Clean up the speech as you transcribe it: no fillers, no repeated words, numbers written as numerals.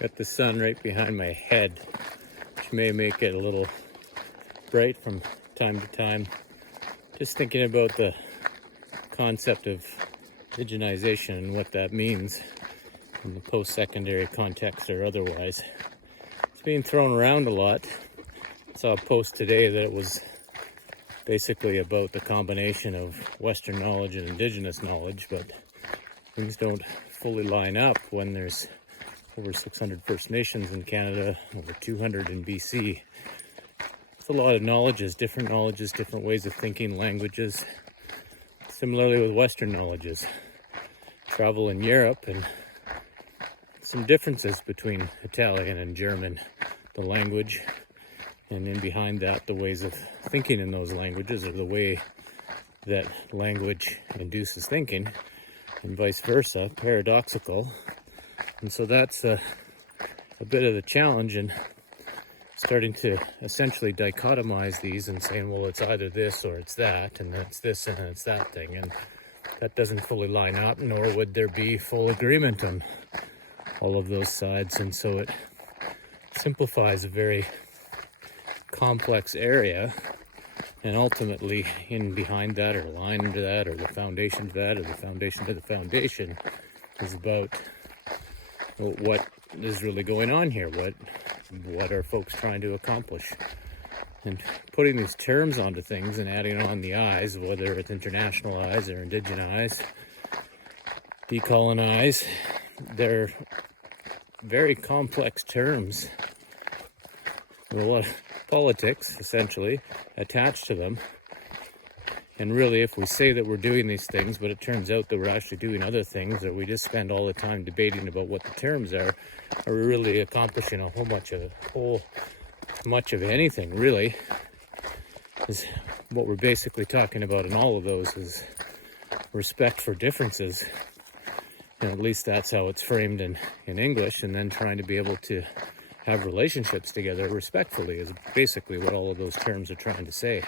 Got the sun right behind my head, which may make it a little bright from time to time. Just thinking about the concept of indigenization and what that means in the post-secondary context or otherwise. It's being thrown around a lot. I saw a post today that it was basically about the combination of Western knowledge and Indigenous knowledge, but things don't fully line up when there's over 600 First Nations in Canada, over 200 in BC. It's a lot of knowledges, different ways of thinking, languages. Similarly with Western knowledges. Travel in Europe and some differences between Italian and German, the language, and then behind that, the ways of thinking in those languages, or the way that language induces thinking, and vice versa, paradoxical. And so that's a bit of the challenge in starting to essentially dichotomize these and saying, well, it's either this or it's that, and it's this and it's that thing. And that doesn't fully line up, nor would there be full agreement on all of those sides. And so it simplifies a very complex area, and ultimately in behind that, or line into that, or the foundation to that, or the foundation to the foundation is about what is really going on here, what are folks trying to accomplish, and putting these terms onto things and adding on the I's, whether it's internationalize or indigenize, decolonize. They're very complex terms with a lot of politics essentially attached to them. And really, if we say that we're doing these things, but it turns out that we're actually doing other things, or we just spend all the time debating about what the terms are we really accomplishing a whole much of anything, really? Is what we're basically talking about in all of those is respect for differences. And at least that's how it's framed in English, and then trying to be able to have relationships together respectfully is basically what all of those terms are trying to say.